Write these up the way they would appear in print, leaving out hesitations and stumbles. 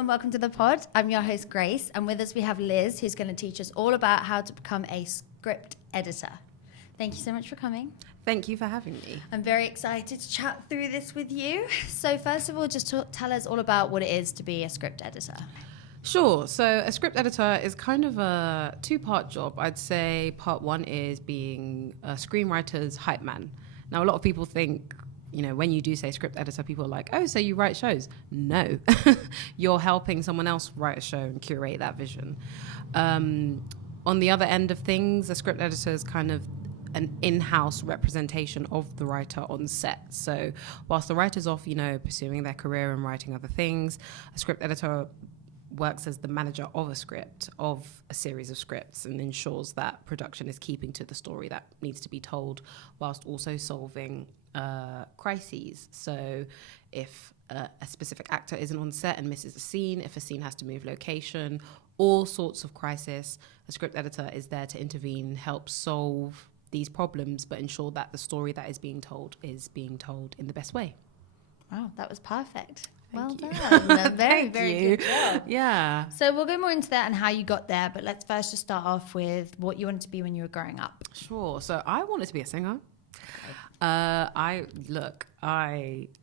and welcome to the pod. I'm your host, Grace, and with us we have Liz, who's going to teach us all about how to become a script editor. Thank you so much for coming. Thank you for having me. I'm very excited to chat through this with you. So first of all, just tell us all about what it is to be a script editor. Sure. So a script editor is kind of a two-part job. I'd say part one is being a screenwriter's hype man. Now, a lot of people think, you know, when you do say script editor, people are like, oh, so you write shows. No, you're helping someone else write a show and curate that vision. On the other end of things, a script editor is kind of an in-house representation of the writer on set. So whilst the writer's off, you know, pursuing their career and writing other things, a script editor works as the manager of a script, of a series of scripts, and ensures that production is keeping to the story that needs to be told, whilst also solving crises. So if a specific actor isn't on set and misses a scene, if a scene has to move location, all sorts of crisis, a script editor is there to intervene, help solve these problems, but ensure that the story that is being told in the best way. Wow, that was perfect. Thank you. Done. Very, very good job. Yeah. So we'll go more into that and how you got there, but let's first just start off with what you wanted to be when you were growing up. Sure. So I wanted to be a singer. I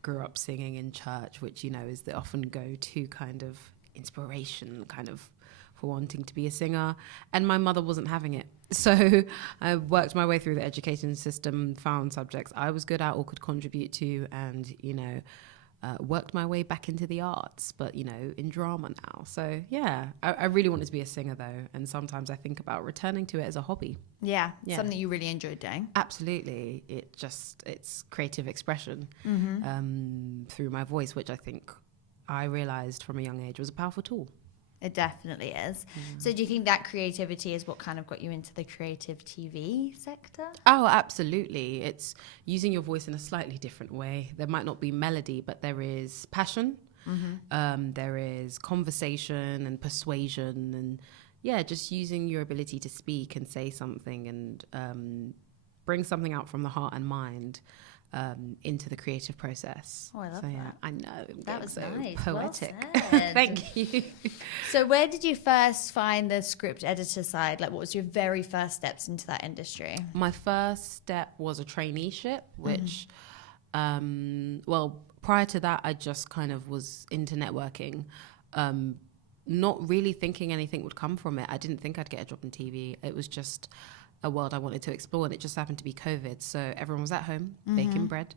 grew up singing in church, which, you know, is the often go-to kind of inspiration kind of for wanting to be a singer. And my mother wasn't having it. So I worked my way through the education system, found subjects I was good at or could contribute to, and, you know, worked my way back into the arts, but, you know, in drama now. So, yeah, I really wanted to be a singer, though. And sometimes I think about returning to it as a hobby. Yeah, something you really enjoyed doing. Absolutely. It's creative expression through my voice, which I think I realized from a young age was a powerful tool. It definitely is. So do you think that creativity is what kind of got you into the creative TV sector? Oh, absolutely. It's using your voice in a slightly different way. There might not be melody, but there is passion. There is conversation and persuasion, and just using your ability to speak and say something and bring something out from the heart and mind into the creative process. Oh, I love that. Yeah, I know. That was so nice. Poetic. Well said. Thank you. So where did you first find the script editor side? Like, what was your very first steps into that industry? My first step was a traineeship, which, prior to that, I just kind of was into networking, not really thinking anything would come from it. I didn't think I'd get a job in TV. It was just a world I wanted to explore, and it just happened to be COVID. So everyone was at home baking bread,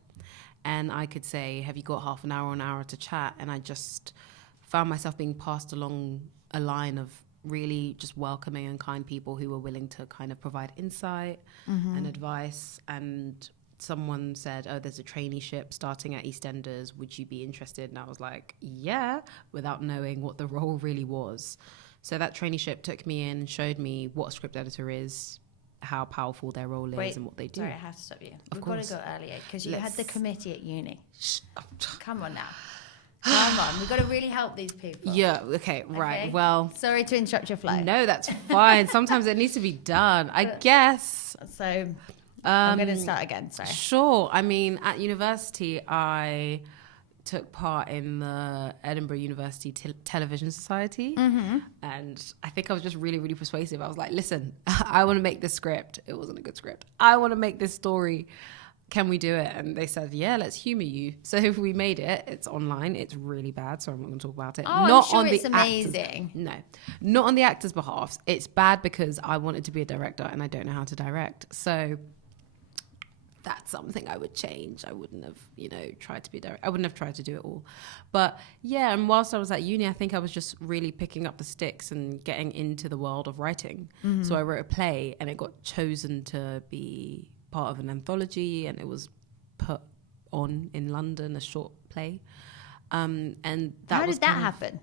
and I could say, have you got half an hour or an hour to chat? And I just found myself being passed along a line of really just welcoming and kind people who were willing to kind of provide insight and advice. And someone said, oh, there's a traineeship starting at EastEnders, would you be interested? And I was like, yeah, without knowing what the role really was. So that traineeship took me in and showed me what a script editor is, how powerful their role is and what they do. Sorry, I have to stop you. We've course. got to go earlier because you had the committee at uni. Come on now. Come on. We've got to really help these people. Yeah, okay, right. Okay? Well, sorry to interrupt your flow. no, that's fine. Sometimes it needs to be done, I guess. So I'm going to start again. Sorry. Sure. I mean, at university, I took part in the Edinburgh University Television Society, and I think I was just really, really persuasive. I was like, listen, I want to make this script. It wasn't a good script. I want to make this story. Can we do it? And they said, yeah, let's humor you. So if we made it, it's online. It's really bad, so I'm not going to talk about it. Oh, not I'm sure on it's the amazing. No, not on the actor's behalf. It's bad because I wanted to be a director and I don't know how to direct. So that's something I would change. I wouldn't have, tried to be a director. I wouldn't have tried to do it all. But yeah, and whilst I was at uni, I think I was just really picking up the sticks and getting into the world of writing. So I wrote a play and it got chosen to be part of an anthology, and it was put on in London, a short play. And that How did that happen?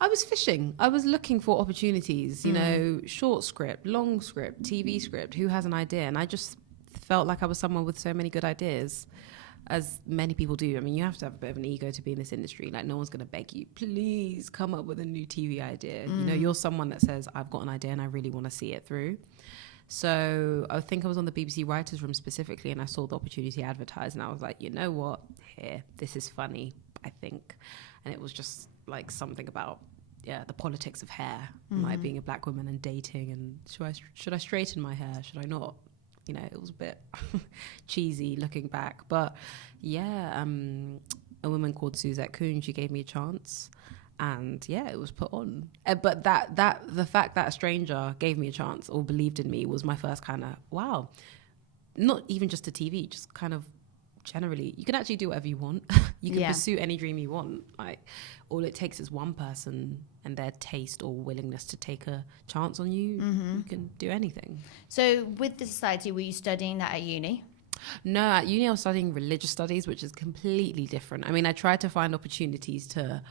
I was fishing. I was looking for opportunities, short script, long script, TV script, who has an idea? And I just felt like I was someone with so many good ideas, as many people do. I mean, you have to have a bit of an ego to be in this industry. Like, no one's going to beg you, please come up with a new TV idea. You're someone that says, I've got an idea and I really want to see it through. So I think I was on the BBC Writers' Room specifically, and I saw the opportunity advertised, and I was like, you know what, here, this is funny, I think. And it was just like something about the politics of hair, like being a black woman and dating, and should I straighten my hair? Should I not? You know, it was a bit cheesy looking back, but a woman called Suzette Kuhn, she gave me a chance, and it was put on. But the fact that a stranger gave me a chance or believed in me was my first kind of wow. Not even just to TV, just kind of generally, you can actually do whatever you want. You can pursue any dream you want. Like, all it takes is one person and their taste or willingness to take a chance on you. You can do anything. So with the society, were you studying that at uni? No, at uni I was studying religious studies, which is completely different. I mean, I tried to find opportunities to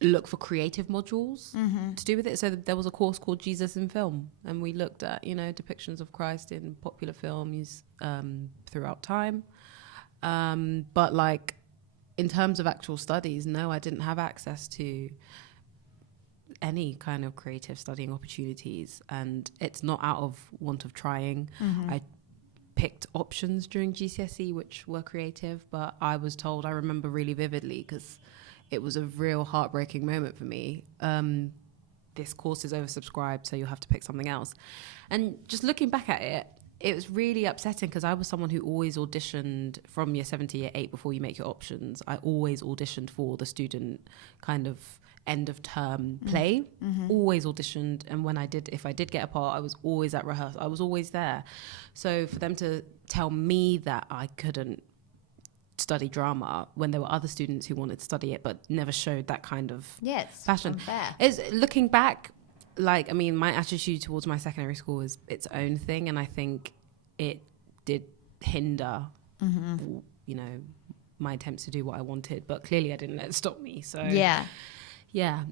look for creative modules to do with it. So there was a course called Jesus in Film, and we looked at, depictions of Christ in popular films throughout time. But like, in terms of actual studies, no, I didn't have access to any kind of creative studying opportunities, and it's not out of want of trying. I picked options during GCSE which were creative, but I was told, I remember really vividly because it was a real heartbreaking moment for me. This course is oversubscribed, so you'll have to pick something else. And just looking back at it, it was really upsetting because I was someone who always auditioned from year 7 to year 8 before you make your options. I always auditioned for the student kind of end of term play, always auditioned. And if I did get a part, I was always at rehearsal. I was always there. So for them to tell me that I couldn't study drama when there were other students who wanted to study it but never showed that kind of passion. Unfair. Is looking back, like, I mean, my attitude towards my secondary school is its own thing, and I think it did hinder, my attempts to do what I wanted. But clearly, I didn't let it stop me. So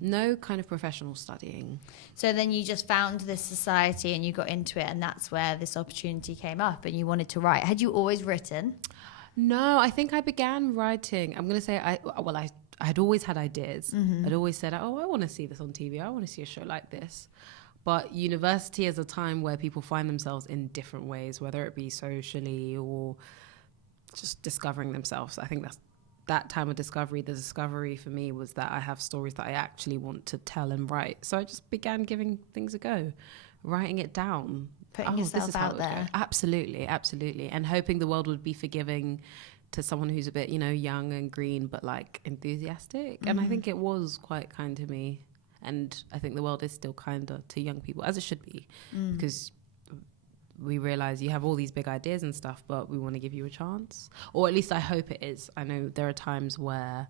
no kind of professional studying. So then you just found this society and you got into it, and that's where this opportunity came up, and you wanted to write. Had you always written? No, I think I began writing. I'm going to say I had always had ideas. I'd always said, I want to see this on TV. I want to see a show like this. But university is a time where people find themselves in different ways, whether it be socially or just discovering themselves. I think that's that time of discovery. The discovery for me was that I have stories that I actually want to tell and write. So I just began giving things a go, writing it down. Putting yourself out there. Absolutely. And hoping the world would be forgiving to someone who's a bit, young and green, but like enthusiastic. And I think it was quite kind to me. And I think the world is still kinder to young people, as it should be, because we realize you have all these big ideas and stuff, but we want to give you a chance. Or at least I hope it is. I know there are times where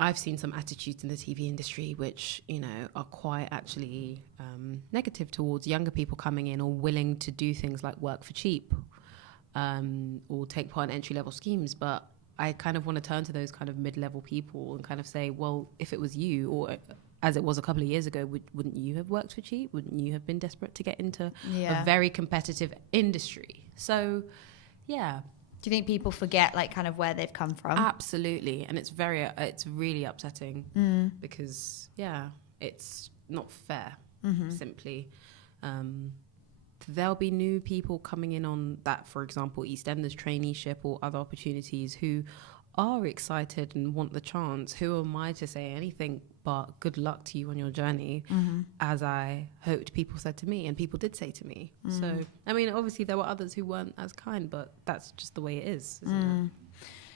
I've seen some attitudes in the TV industry which, are quite actually negative towards younger people coming in or willing to do things like work for cheap or take part in entry-level schemes. But I kind of want to turn to those kind of mid-level people and kind of say, well, if it was you, or as it was a couple of years ago, wouldn't you have worked for cheap? Wouldn't you have been desperate to get into a very competitive industry? So, yeah. Do you think people forget like kind of where they've come from? Absolutely. And it's really upsetting because, it's not fair, simply. There'll be new people coming in on that, for example, EastEnders traineeship or other opportunities who are excited and want the chance. Who am I to say anything but good luck to you on your journey, as I hoped people said to me, and people did say to me. So, I mean, obviously there were others who weren't as kind, but that's just the way it is, isn't it?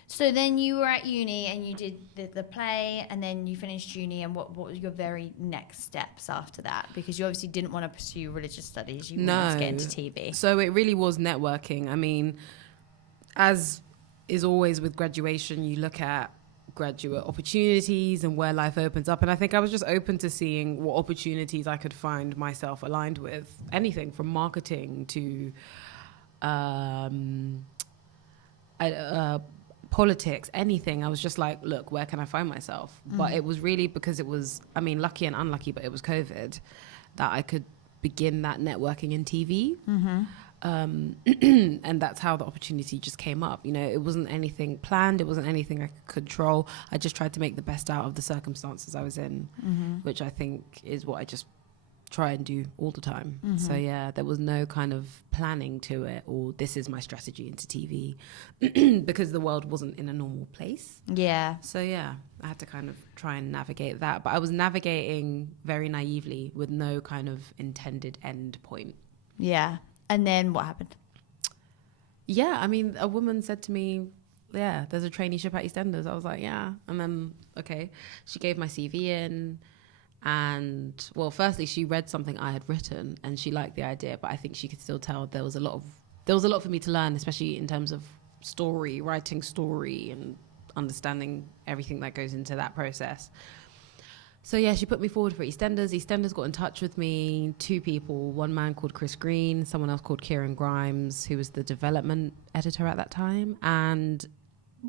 So then you were at uni and you did the play, and then you finished uni, and what were your very next steps after that? Because you obviously didn't want to pursue religious studies. You wanted to get into TV. So it really was networking. I mean, as is always with graduation, you look at graduate opportunities and where life opens up. And I think I was just open to seeing what opportunities I could find myself aligned with. Anything from marketing to politics, anything. I was just like, look, where can I find myself? But it was really because it was, I mean, lucky and unlucky, but it was COVID that I could begin that networking in TV. And that's how the opportunity just came up. It wasn't anything planned. It wasn't anything I could control. I just tried to make the best out of the circumstances I was in, which I think is what I just try and do all the time. So yeah, there was no kind of planning to it, or this is my strategy into TV, because the world wasn't in a normal place. Yeah. So yeah, I had to kind of try and navigate that, but I was navigating very naively with no kind of intended end point. Yeah. And then what happened? Yeah, I mean, a woman said to me, yeah, there's a traineeship at EastEnders. I was like, yeah. And then, okay, she gave my CV in. And, well, firstly, she read something I had written and she liked the idea, but I think she could still tell there was a lot for me to learn, especially in terms of writing story and understanding everything that goes into that process. So yeah, she put me forward for EastEnders. EastEnders got in touch with me, 2 people, one man called Chris Green, someone else called Kieran Grimes, who was the development editor at that time. And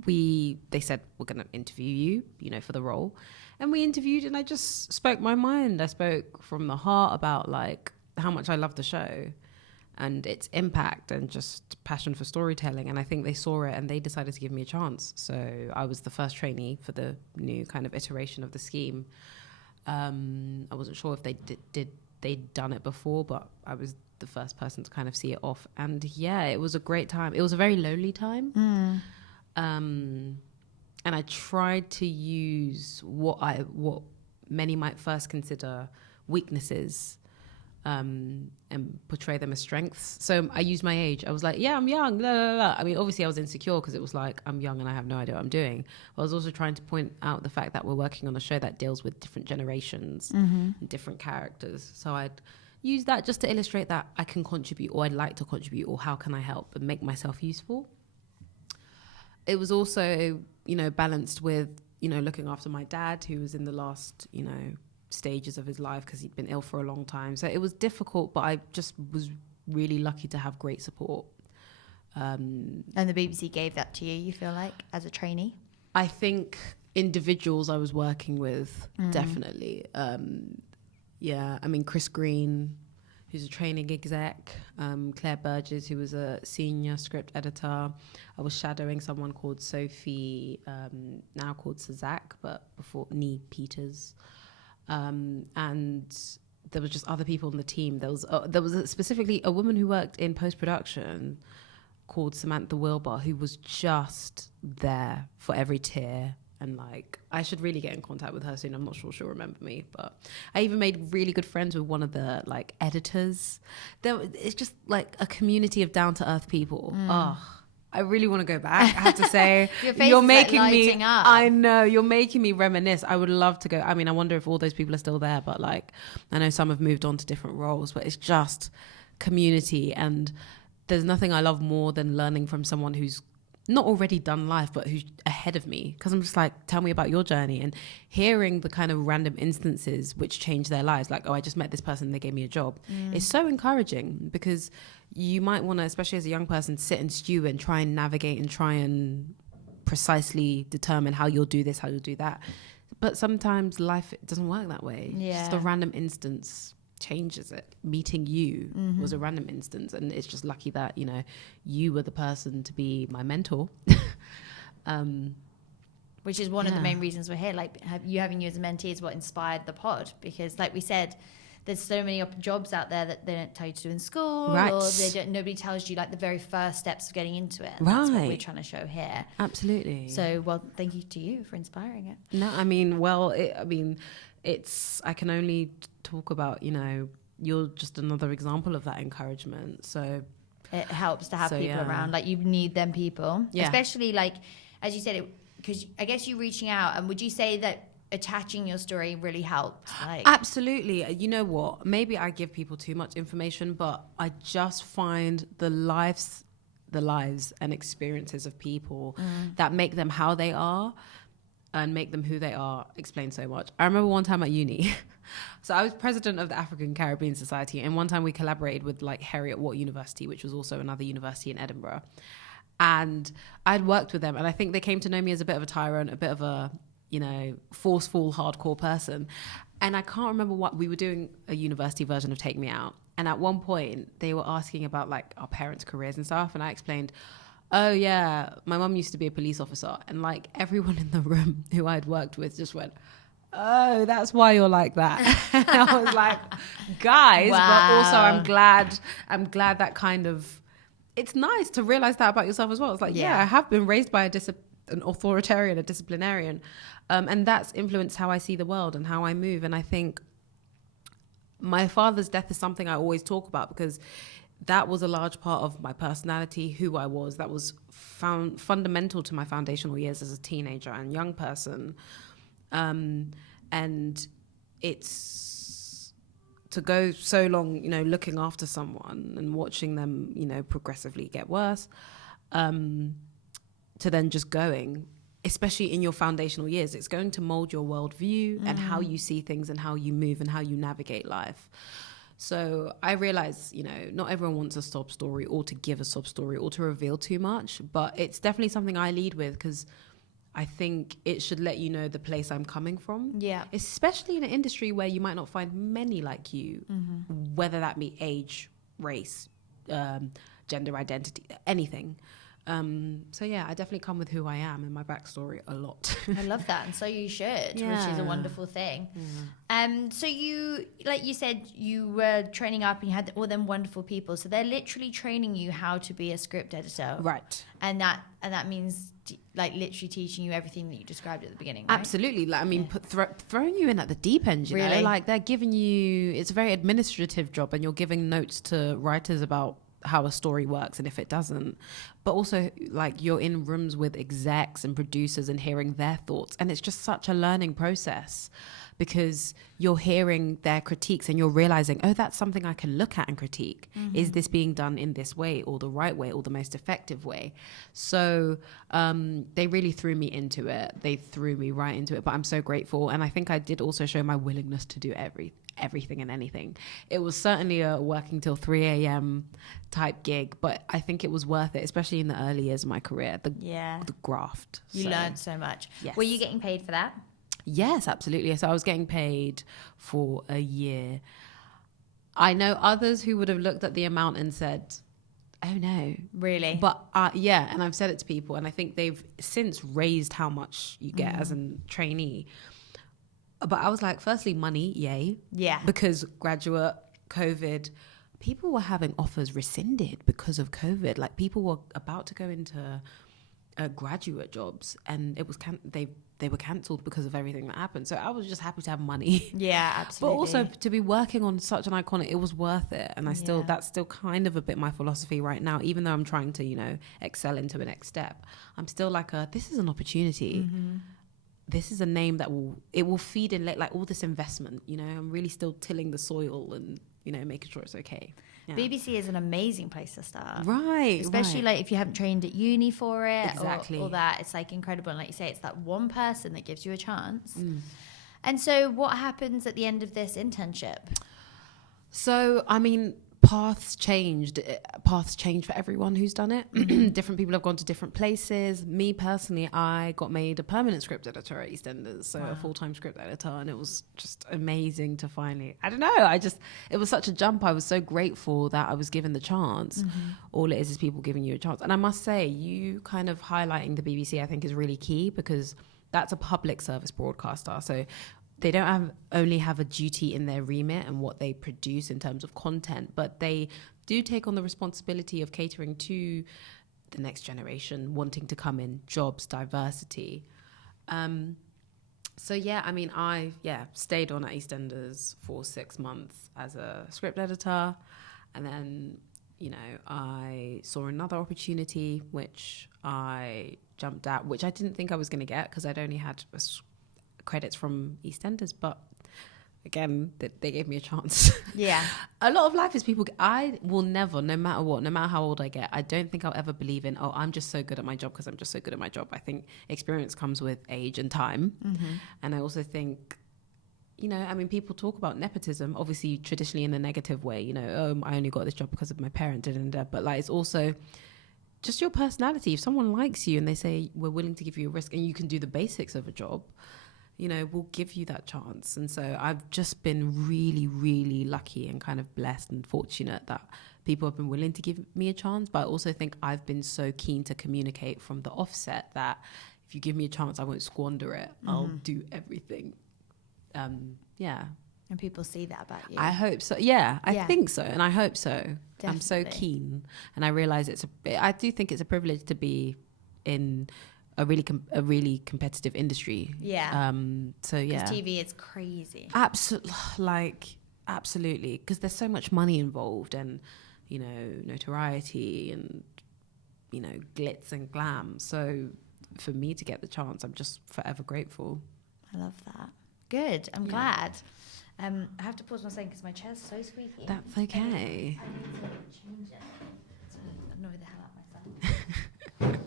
they said, we're going to interview you, for the role. And we interviewed, and I just spoke my mind. I spoke from the heart about like how much I love the show and its impact and just passion for storytelling. And I think they saw it and they decided to give me a chance. So I was the first trainee for the new kind of iteration of the scheme. I wasn't sure if they'd done it before, but I was the first person to kind of see it off. And yeah, it was a great time. It was a very lonely time. And I tried to use what many might first consider weaknesses, and portray them as strengths. So I used my age. I was like, yeah, I'm young, blah, blah, blah. I mean, obviously I was insecure because it was like, I'm young and I have no idea what I'm doing. But I was also trying to point out the fact that we're working on a show that deals with different generations and different characters. So I'd use that just to illustrate that I can contribute, or I'd like to contribute, or how can I help and make myself useful. It was also, balanced with, looking after my dad, who was in the last, stages of his life because he'd been ill for a long time. So it was difficult, but I just was really lucky to have great support. And the BBC gave that to you, you feel like, as a trainee? I think individuals I was working with, definitely. Yeah, I mean, Chris Green, who's a training exec, Claire Burgess, who was a senior script editor. I was shadowing someone called Sophie, now called Sazak, but before Nee Peters. And there was just other people on the team. There was specifically a woman who worked in post-production called Samantha Wilbur, who was just there for every tear. And like, I should really get in contact with her soon. I'm not sure she'll remember me, but I even made really good friends with one of the like editors. It's just like a community of down to earth people. I really want to go back. I have to say, you're making like me. Up. I know you're making me reminisce. I would love to go. I mean, I wonder if all those people are still there, but like, I know some have moved on to different roles. But it's just community, and there's nothing I love more than learning from someone who's not already done life, but who's ahead of me. Because I'm just like, tell me about your journey, and hearing the kind of random instances which change their lives. Like, oh, I just met this person, they gave me a job. It's so encouraging, because you might want to, especially as a young person, sit and stew and try and navigate and try and precisely determine how you'll do this, how you'll do that. But sometimes life doesn't work that way. Yeah. Just a random instance changes it. Meeting you was a random instance, and it's just lucky that you were the person to be my mentor. Which is one of the main reasons we're here. Like, having you as a mentee is what inspired the pod, because like we said, there's so many jobs out there that they don't tell you to do in school, right. or nobody tells you like the very first steps of getting into it. And right. That's what we're trying to show here. Absolutely. So, well, thank you to you for inspiring it. No, I mean, I can only talk about, you're just another example of that encouragement. So it helps to have people around. Like, you need them people, especially like, as you said, because I guess you reaching out. And would you say that attaching your story really helped? Like, absolutely. You know what? Maybe I give people too much information, but I just find the lives and experiences of people that make them how they are and make them who they are explain so much. I remember one time at uni, so I was president of the African Caribbean Society, and one time we collaborated with like Heriot Watt University, which was also another university in Edinburgh. And I'd worked with them, and I think they came to know me as a bit of a tyrant, a bit of a forceful, hardcore person. And I can't remember what we were doing, a university version of Take Me Out. And at one point they were asking about like our parents' careers and stuff. And I explained, oh yeah, my mum used to be a police officer. And like everyone in the room who I'd worked with just went, oh, that's why you're like that. And I was like, guys, Wow. but also I'm glad that kind of, it's nice to realize that about yourself as well. It's like, yeah, I have been raised by an authoritarian, a disciplinarian. And that's influenced how I see the world and how I move. And I think my father's death is something I always talk about because that was a large part of my personality, who I was. That was fundamental to my foundational years as a teenager and young person. And it's to go so long, looking after someone and watching them, progressively get worse, to then just going, especially in your foundational years, it's going to mold your worldview and how you see things and how you move and how you navigate life. So I realize, not everyone wants a sob story or to give a sob story or to reveal too much, but it's definitely something I lead with because I think it should let you know the place I'm coming from. Yeah. Especially in an industry where you might not find many like you, whether that be age, race, gender identity, anything. So yeah, I definitely come with who I am and my backstory a lot. I love that, and so you should, which is a wonderful thing. So you, like you said, you were training up and you had all them wonderful people. So they're literally training you how to be a script editor, right? And that means like literally teaching you everything that you described at the beginning, right? Absolutely. Like, I mean, throwing you in at the deep end, you know, like they're giving you. It's a very administrative job, and you're giving notes to writers about how a story works and if it doesn't, but also like you're in rooms with execs and producers and hearing their thoughts, and it's just such a learning process because you're hearing their critiques and you're realizing, oh, that's something I can look at and critique. Is this being done in this way or the right way or the most effective way? So they really threw me into it. They threw me right into it, but I'm so grateful. And I think I did also show my willingness to do everything and anything. It was certainly a working till 3 a.m. type gig, but I think it was worth it, especially in the early years of my career. The graft. You learned so much. Yes. Were you getting paid for that? Yes, absolutely. So I was getting paid for a year. I know others who would have looked at the amount and said, oh no. Really? But yeah, and I've said it to people, and I think they've since raised how much you get as a trainee. But I was like, firstly, money, yay. Yeah. Because graduate, COVID, people were having offers rescinded because of COVID. Like people were about to go into graduate jobs, and it was they were cancelled because of everything that happened. So I was just happy to have money. Yeah, absolutely. But also to be working on such an iconic, it was worth it. And that's still kind of a bit my philosophy right now, even though I'm trying to, excel into the next step. I'm still like, this is an opportunity. This is a name that will feed in like all this investment, I'm really still tilling the soil and, making sure it's okay. Yeah. BBC is an amazing place to start. Right. Especially like if you haven't trained at uni for it. Exactly. Or that. It's like incredible. And like you say, it's that one person that gives you a chance. And so what happens at the end of this internship? So, I mean, paths changed for everyone who's done it. Different people have gone to different places. Me personally, I got made a permanent script editor at EastEnders, so a full-time script editor, and it was just amazing to finally, I don't know, it was such a jump. I was so grateful that I was given the chance. All it is people giving you a chance. And I must say, you kind of highlighting the BBC, I think is really key, because that's a public service broadcaster. So they don't only have a duty in their remit and what they produce in terms of content, but they do take on the responsibility of catering to the next generation, wanting to come in, jobs, diversity. So yeah, I mean, I stayed on at EastEnders for 6 months as a script editor, and then I saw another opportunity which I jumped at, which I didn't think I was going to get because I'd only had credits from EastEnders, but again, they gave me a chance. Yeah. A lot of life is I will never, no matter what, no matter how old I get, I don't think I'll ever believe in, I'm just so good at my job because I'm just so good at my job. I think experience comes with age and time. And I also think, I mean, people talk about nepotism, obviously traditionally in a negative way, I only got this job because of my parent, but like, it's also just your personality. If someone likes you and they say, we're willing to give you a risk and you can do the basics of a job, we'll give you that chance. And so I've just been really, really lucky and kind of blessed and fortunate that people have been willing to give me a chance. But I also think I've been so keen to communicate from the offset that if you give me a chance, I won't squander it. I'll do everything yeah. And people see that about you. I hope so. Yeah, I think so. And I hope so. Definitely. I'm so keen. And I realize I do think it's a privilege to be in a really competitive industry. Yeah. So yeah. Because TV is crazy. Absolutely. Because there's so much money involved and, you know, notoriety and, you know, glitz and glam. So for me to get the chance, I'm just forever grateful. I love that. Good. I'm glad. I have to pause my second because my chair's so squeaky. That's okay. I need to change it. So I annoy the hell out of myself.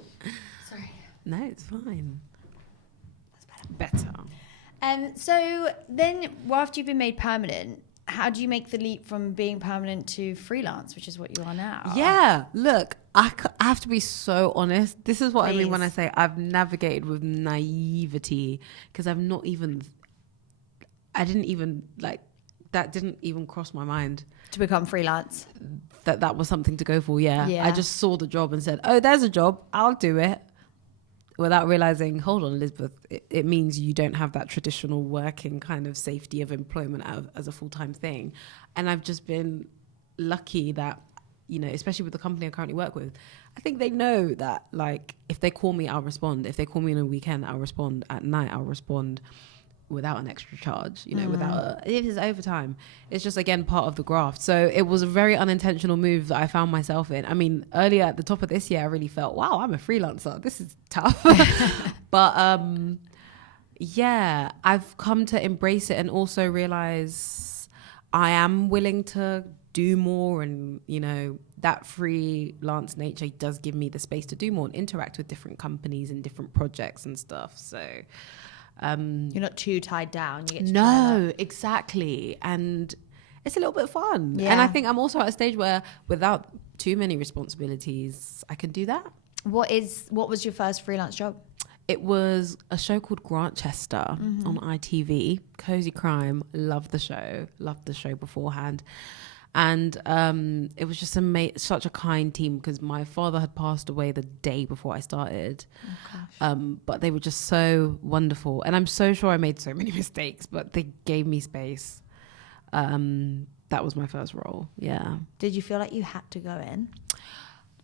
Sorry. No, it's fine. That's Better. So then, after you've been made permanent, how do you make the leap from being permanent to freelance, which is what you are now? Yeah, look, I have to be so honest. This is what I mean when I say I've navigated with naivety, because I didn't even that didn't even cross my mind To become freelance. that was something to go for. Yeah. I just saw the job and said, oh, there's a job, I'll do it, without realizing, hold on, Elizabeth, it means you don't have that traditional working kind of safety of employment as a full-time thing. And I've just been lucky that, you know, especially with the company I currently work with, I think they know that, like, if they call me, I'll respond. If they call me on a weekend, I'll respond. At night, I'll respond without an extra charge, you know, it is overtime. It's just, again, part of the graft. So it was a very unintentional move that I found myself in. I mean, earlier at the top of this year, I really felt, wow, I'm a freelancer. This is tough. But yeah, I've come to embrace it and also realize I am willing to do more. And, you know, that freelance nature does give me the space to do more and interact with different companies and different projects and stuff. So you're not too tied down. You get to try exactly. And it's a little bit fun. Yeah. And I think I'm also at a stage where without too many responsibilities, I can do that. What was your first freelance job? It was a show called Grantchester on ITV, Cozy Crime. Loved the show beforehand. And it was just such a kind team, because my father had passed away the day before I started. Oh, gosh. But they were just so wonderful. And I'm so sure I made so many mistakes, but they gave me space. That was my first role. Yeah. Did you feel like you had to go in?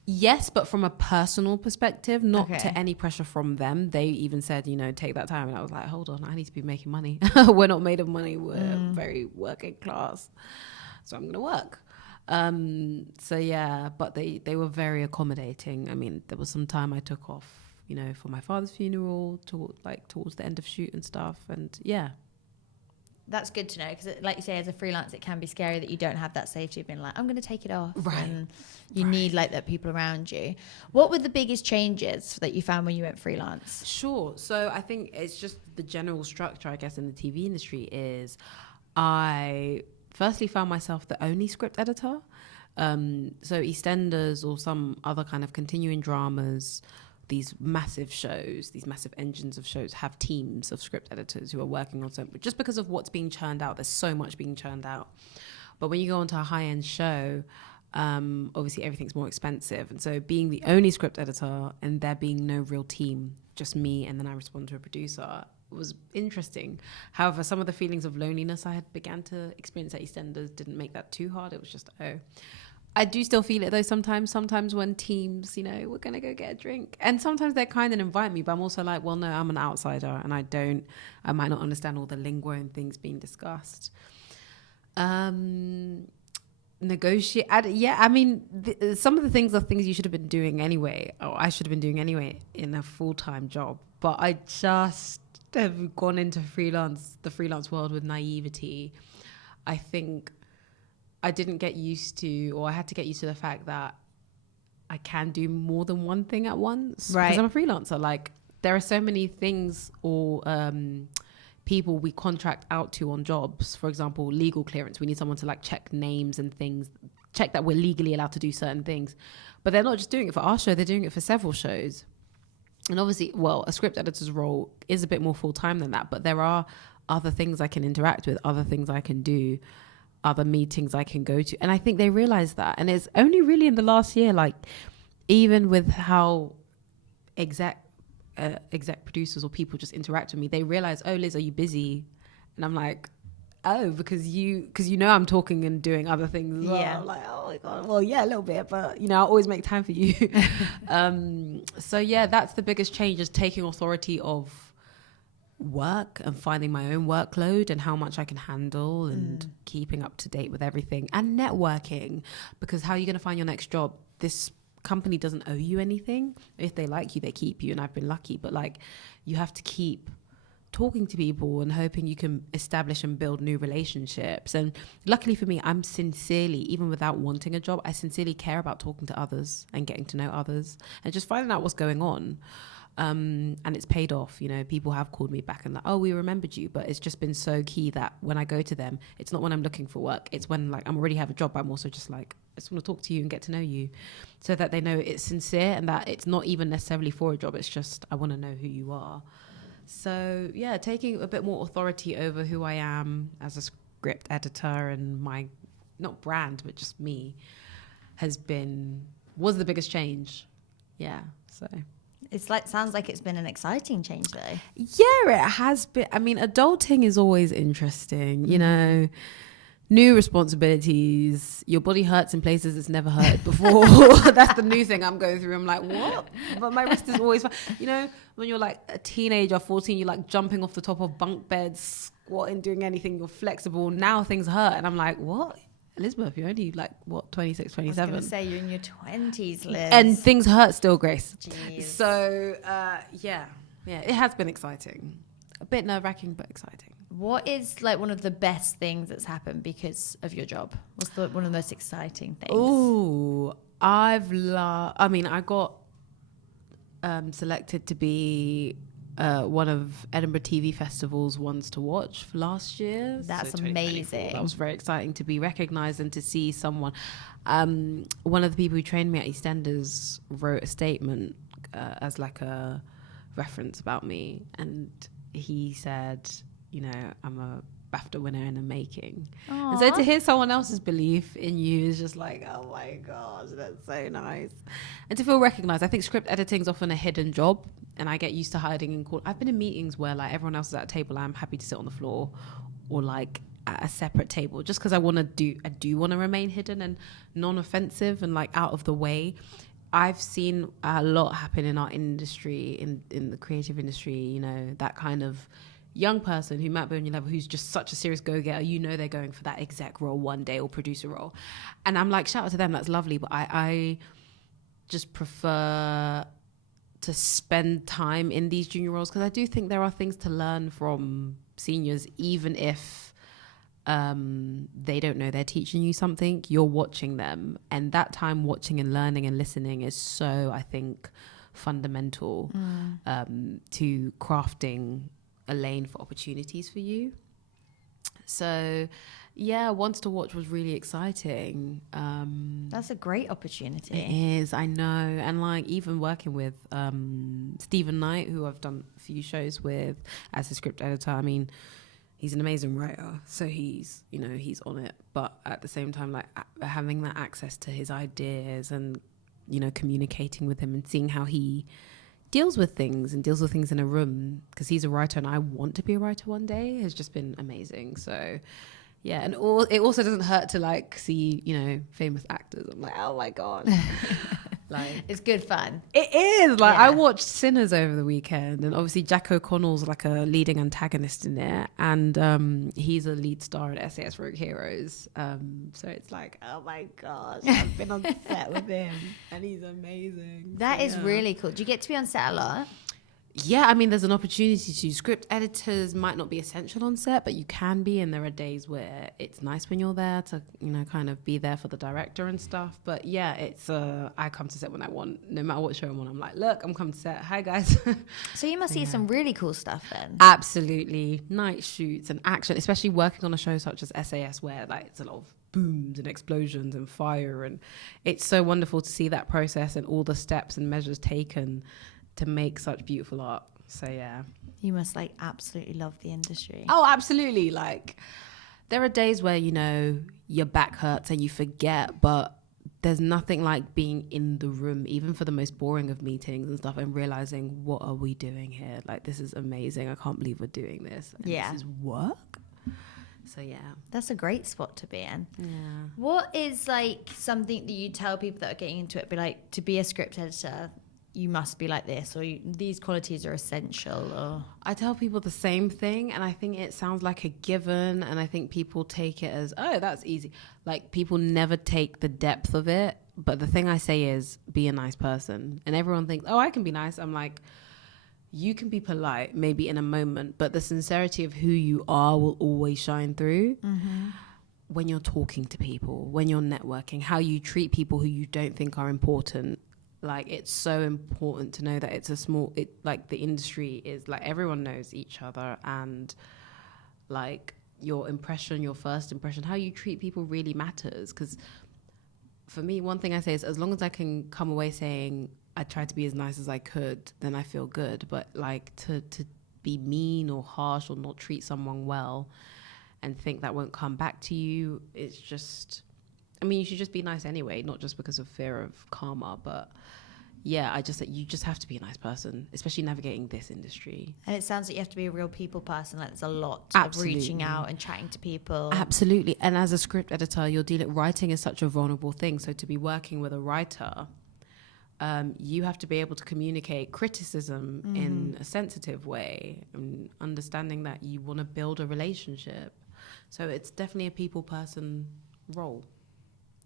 Yes, but from a personal perspective, not to any pressure from them. They even said, you know, take that time. And I was like, hold on, I need to be making money. We're not made of money. We're very working class. So I'm going to work. So yeah, but they were very accommodating. I mean, there was some time I took off, you know, for my father's funeral, towards the end of shoot and stuff. And yeah. That's good to know, because like you say, as a freelance, it can be scary that you don't have that safety of being like, I'm going to take it off. Right. And you need like that people around you. What were the biggest changes that you found when you went freelance? Sure. So I think it's just the general structure, I guess, in the TV industry is I firstly found myself the only script editor. So EastEnders or some other kind of continuing dramas, these massive shows, these massive engines of shows have teams of script editors who are working on something. Just because of what's being churned out, there's so much being churned out. But when you go onto a high-end show, obviously everything's more expensive. And so being the only script editor and there being no real team, just me, and then I respond to a producer, was interesting. However, some of the feelings of loneliness I had began to experience at EastEnders didn't make that too hard. It was just, I do still feel it though sometimes when teams, you know, we're going to go get a drink. And sometimes they're kind and invite me, but I'm also like, well, no, I'm an outsider and I might not understand all the lingo and things being discussed. Negotiate. I mean, some of the things are things you should have been doing anyway, or I should have been doing anyway in a full-time job. But I just have gone into the freelance world with naivety. I think I didn't get used to, or I had to get used to the fact that I can do more than one thing at once. Right. Because I'm a freelancer. Like, there are so many things or people we contract out to on jobs. For example, legal clearance. We need someone to like check names and things, check that we're legally allowed to do certain things. But they're not just doing it for our show, they're doing it for several shows. And obviously, well, a script editor's role is a bit more full-time than that, but there are other things I can interact with, other things I can do, other meetings I can go to. And I think they realize that. And it's only really in the last year, like, even with how exec producers or people just interact with me, they realize, oh, Liz, are you busy? And I'm like, oh, because you know I'm talking and doing other things as well. Yeah. I'm like, oh my God, well, yeah, a little bit, but I always make time for you. So yeah, that's the biggest change, is taking authority of work and finding my own workload and how much I can handle and keeping up to date with everything, and networking, because how are you going to find your next job? This company doesn't owe you anything. If they like you, they keep you, and I've been lucky, but like, you have to keep talking to people and hoping you can establish and build new relationships. And luckily for me, I'm sincerely, even without wanting a job, I sincerely care about talking to others and getting to know others and just finding out what's going on. And it's paid off. People have called me back and like, oh, we remembered you. But it's just been so key that when I go to them, it's not when I'm looking for work, it's when like I'm already have a job, but I'm also just like, I just want to talk to you and get to know you, so that they know it's sincere and that it's not even necessarily for a job. It's just, I want to know who you are. So yeah, taking a bit more authority over who I am as a script editor and my, not brand, but just me, was the biggest change. Yeah. So it's like, sounds like it's been an exciting change though. Yeah, it has been. I mean, adulting is always interesting, new responsibilities. Your body hurts in places it's never hurt before. That's the new thing I'm going through. I'm like, what? But my wrist is always fine. When you're like a teenager, 14, you're like jumping off the top of bunk beds, squatting, doing anything, you're flexible. Now things hurt. And I'm like, what? Elizabeth, you're only like, 26, 27? I was going to say, you're in your 20s, Liz. And things hurt still, Grace. Jeez. So, yeah, it has been exciting. A bit nerve-wracking, but exciting. What is like one of the best things that's happened because of your job? What's one of the most exciting things? Oh, I got selected to be one of Edinburgh TV Festival's ones to watch for last year. That's amazing. That was very exciting to be recognised and to see someone. One of the people who trained me at EastEnders wrote a statement as like a reference about me, and he said, I'm a BAFTA winner in the making. Aww. And so to hear someone else's belief in you is just like, oh my gosh, that's so nice. And to feel recognised. I think script editing is often a hidden job, and I get used to hiding in court. I've been in meetings where like everyone else is at a table, I'm happy to sit on the floor or like at a separate table, just because I do want to remain hidden and non-offensive and like out of the way. I've seen a lot happen in our industry, in the creative industry, that kind of young person who might be on your level, who's just such a serious go-getter, they're going for that exec role one day or producer role. And I'm like, shout out to them, that's lovely. But I just prefer to spend time in these junior roles, because I do think there are things to learn from seniors, even if they don't know they're teaching you something. You're watching them, and that time watching and learning and listening is so, I think, fundamental to crafting a lane for opportunities for you. So yeah, Once to Watch was really exciting. That's a great opportunity. It is, I know. And like even working with Stephen Knight, who I've done a few shows with as a script editor, I mean, he's an amazing writer, so he's on it, but at the same time, like having that access to his ideas and communicating with him and seeing how he deals with things in a room, because he's a writer and I want to be a writer one day, has just been amazing. So yeah, and it also doesn't hurt to like see famous actors. I'm like, oh my god. Like, it's good fun. It is. Like, I watched Sinners over the weekend, and obviously Jack O'Connell's like a leading antagonist in it, and he's a lead star in SAS Rogue Heroes. So it's like, oh my gosh, I've been on set with him, and he's amazing. That is really cool. Do you get to be on set a lot? Yeah, I mean, there's an opportunity to. Script editors might not be essential on set, but you can be, and there are days where it's nice when you're there to, kind of be there for the director and stuff. But yeah, it's I come to set when I want, no matter what show I'm on. I'm like, look, I'm coming to set. Hi guys. So you must see some really cool stuff then. Absolutely, night shoots and action, especially working on a show such as SAS, where like it's a lot of booms and explosions and fire, and it's so wonderful to see that process and all the steps and measures taken to make such beautiful art. So yeah, you must like absolutely love the industry. Oh, absolutely. Like there are days where your back hurts and you forget, but there's nothing like being in the room, even for the most boring of meetings and stuff, and realizing, what are we doing here? Like, this is amazing. I can't believe we're doing this. And this is work. So yeah, that's a great spot to be in. yeah. What is like something that you tell people that are getting into it? Be like, to be a script editor, you must be like this, or these qualities are essential. Or I tell people the same thing, and I think it sounds like a given, and I think people take it as, oh, that's easy. Like, people never take the depth of it. But the thing I say is, be a nice person. And everyone thinks, oh, I can be nice. I'm like, you can be polite maybe in a moment, but the sincerity of who you are will always shine through. When you're talking to people, when you're networking, how you treat people who you don't think are important. Like, it's so important to know that it's like the industry is like, everyone knows each other, and like your impression, your first impression, how you treat people really matters. Because for me, one thing I say is, as long as I can come away saying I tried to be as nice as I could, then I feel good. But like to be mean or harsh or not treat someone well and think that won't come back to you, it's just, I mean, you should just be nice anyway, not just because of fear of karma, but yeah, you just have to be a nice person, especially navigating this industry. And it sounds like you have to be a real people person. Like, there's a lot Absolutely. of reaching out and chatting to people. Absolutely. And as a script editor, writing is such a vulnerable thing. So to be working with a writer, you have to be able to communicate criticism in a sensitive way, and understanding that you want to build a relationship. So it's definitely a people person role.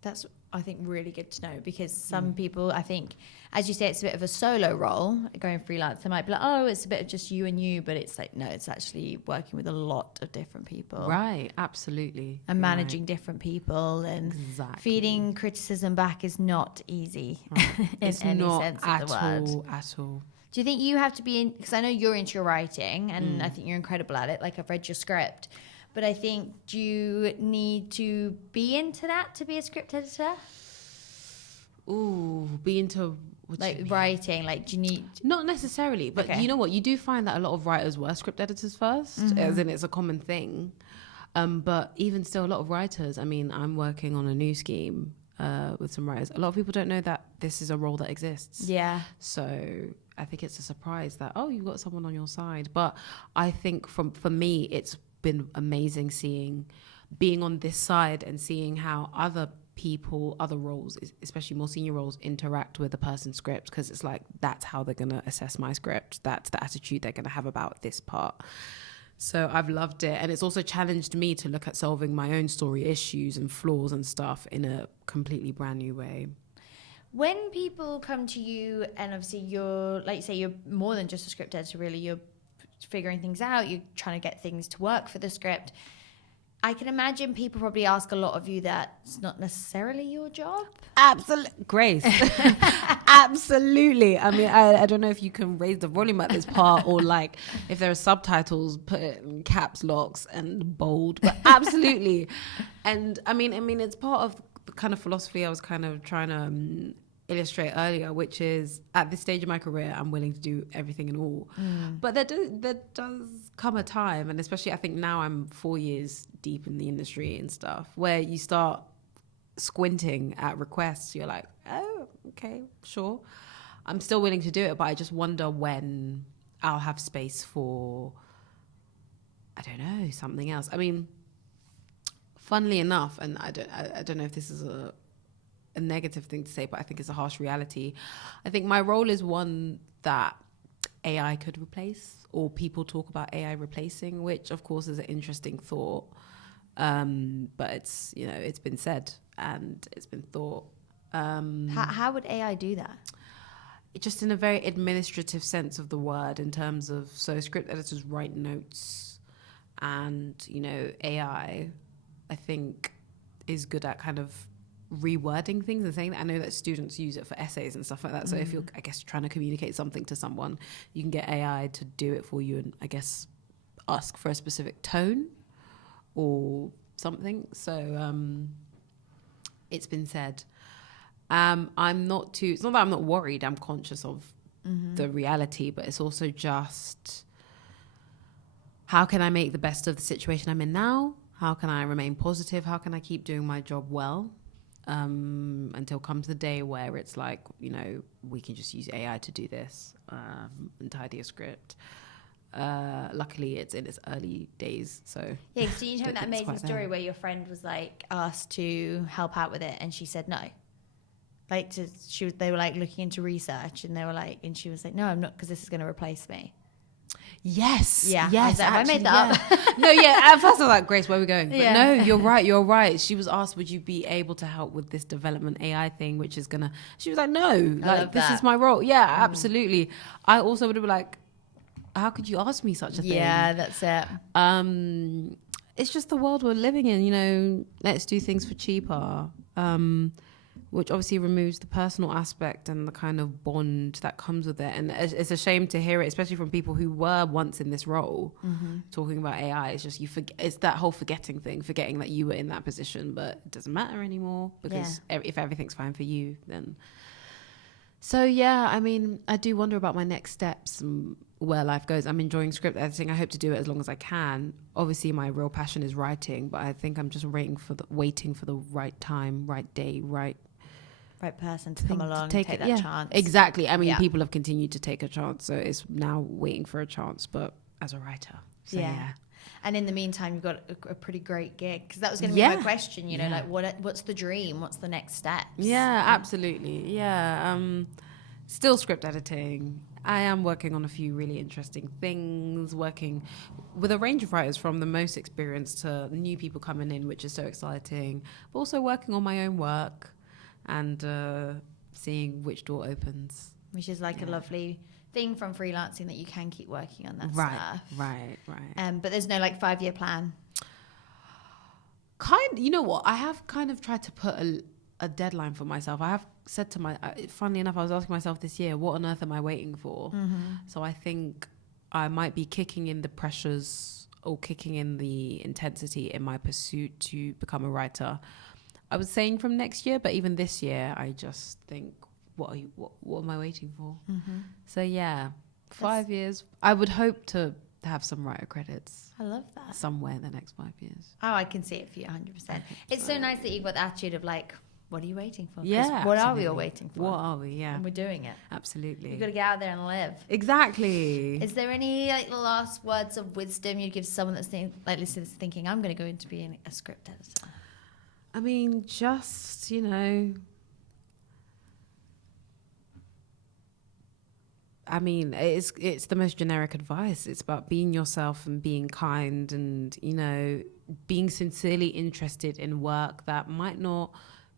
That's, I think, really good to know, because some people, I think, as you say, it's a bit of a solo role. Going freelance, they might be like, oh, it's a bit of just you and you, but it's like, no, it's actually working with a lot of different people. Right, absolutely. And managing different people, and feeding criticism back is not easy in it's any not sense at of the word. all, at all. Do you think you have to be in, because I know you're into your writing, and I think you're incredible at it, like I've read your script, but I think, do you need to be into that to be a script editor? Ooh, be into like writing, like, do you need? Not necessarily, but you know what? You do find that a lot of writers were script editors first, as in it's a common thing. But even still, a lot of writers, I mean, I'm working on a new scheme with some writers. A lot of people don't know that this is a role that exists. Yeah. So I think it's a surprise that, oh, you've got someone on your side. But I think for me, it's been amazing being on this side and seeing how other people, other roles, especially more senior roles, interact with the person's script, because it's like, that's how they're going to assess my script. That's the attitude they're going to have about this part. So I've loved it. And it's also challenged me to look at solving my own story issues and flaws and stuff in a completely brand new way. When people come to you, and obviously you're, like you say, you're more than just a script editor, really, you're figuring things out, you're trying to get things to work for the script. I can imagine people probably ask a lot of you that's not necessarily your job. Absolutely. Grace. Absolutely. I mean, I don't know if you can raise the volume at this part, or like if there are subtitles, put it in caps locks and bold, but absolutely. And I mean, it's part of the kind of philosophy I was kind of trying to illustrate earlier, which is, at this stage of my career, I'm willing to do everything and all. But there does come a time, and especially I think now I'm 4 years deep in the industry and stuff, where you start squinting at requests. You're like, oh, okay, sure. I'm still willing to do it, but I just wonder when I'll have space for, I don't know, something else. I mean, funnily enough, and I don't know if this is a negative thing to say, but I think it's a harsh reality. I think my role is one that AI could replace, or people talk about AI replacing, which of course is an interesting thought. But it's, you know, it's been said and it's been thought. How would AI do that? Just in a very administrative sense of the word, in terms of, so script editors write notes, and, you know, AI, I think, is good at kind of rewording things and saying that. I know that students use it for essays and stuff like that. So if you're, I guess, trying to communicate something to someone, you can get AI to do it for you and, I guess, ask for a specific tone or something. So it's been said. I'm not too, it's not that I'm not worried, I'm conscious of the reality, but it's also just, how can I make the best of the situation I'm in now? How can I remain positive? How can I keep doing my job well? Until comes the day where it's like, you know, we can just use AI to do this and tidy a script. luckily it's in its early days. So yeah, so you told me that it's amazing quite story there. where your friend was like asked to help out with it, and she said no. Like they were like looking into research, and they were like, and she was like, no, I'm not, because this is going to replace me. Yes. Yeah. Yes. I made that up. No, yeah. At first I was like, Grace, where are we going? But Yeah. no, you're right. You're right. She was asked, would you be able to help with this development AI thing, which is gonna? She was like, no. Like this is my role. Yeah, absolutely. I also would have been like, how could you ask me such a thing? Yeah, that's it. It's just the world we're living in. You know, let's do things for cheaper. Which obviously removes the personal aspect and the kind of bond that comes with it. And it's a shame to hear it, especially from people who were once in this role, talking about AI. It's just, it's that whole forgetting thing, forgetting that you were in that position, but it doesn't matter anymore because if everything's fine for you, then. So yeah, I mean, I do wonder about my next steps and where life goes. I'm enjoying script editing. I hope to do it as long as I can. Obviously, my real passion is writing, but I think I'm just waiting for the right time, right day, right person to come along take and take that chance. Exactly. I mean, people have continued to take a chance, so it's now waiting for a chance, but as a writer. So, yeah. And in the meantime, you've got a pretty great gig, because that was going to be my question, you know, like what's the dream? What's the next steps? Yeah, absolutely. Yeah. Still script editing. I am working on a few really interesting things, working with a range of writers from the most experienced to new people coming in, which is so exciting, but also working on my own work and seeing which door opens. Which is like a lovely thing from freelancing, that you can keep working on that stuff. Right. But there's no like 5-year plan. You know what? I have kind of tried to put a deadline for myself. I have said to funnily enough, I was asking myself this year, what on earth am I waiting for? So I think I might be kicking in the pressures or kicking in the intensity in my pursuit to become a writer. I was saying from next year, but even this year, I just think, what am I waiting for? So yeah, 5 years. I would hope to have some writer credits. I love that. Somewhere in the next 5 years. Oh, I can see it for you 100%. It's so nice that you've got the attitude of like, what are you waiting for? Yeah, what are we all waiting for? What are we? Yeah. And we're doing it. Absolutely. You've got to get out there and live. Exactly. Is there any like last words of wisdom you'd give someone that's thinking, I'm going to go into being a script editor? I mean, just, you know, I mean, it's the most generic advice. It's about being yourself and being kind and, you know, being sincerely interested in work that might not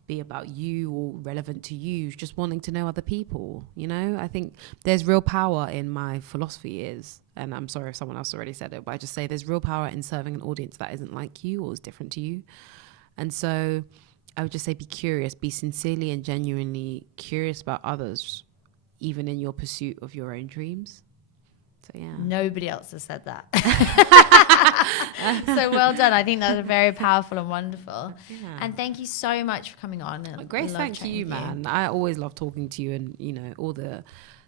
be about you or relevant to you, just wanting to know other people, you know? I think there's real power in my philosophy and I'm sorry if someone else already said it, but I just say there's real power in serving an audience that isn't like you or is different to you. And so I would just say be curious, be sincerely and genuinely curious about others, even in your pursuit of your own dreams. So, yeah. Nobody else has said that. So well done. I think that was very powerful and wonderful. Yeah. And thank you so much for coming on. And Grace, thank you, man. I always love talking to you and, you know, all the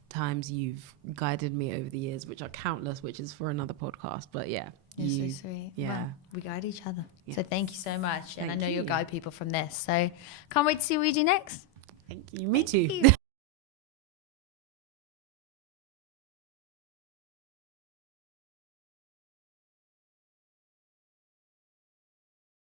times you've guided me over the years, which are countless, which is for another podcast. But yeah. You're so sweet. Yeah. Well, we guide each other. Yeah. So thank you so much. And Thank I know you. you'll guide people from this. So can't wait to see what we do next. Thank you. Me too.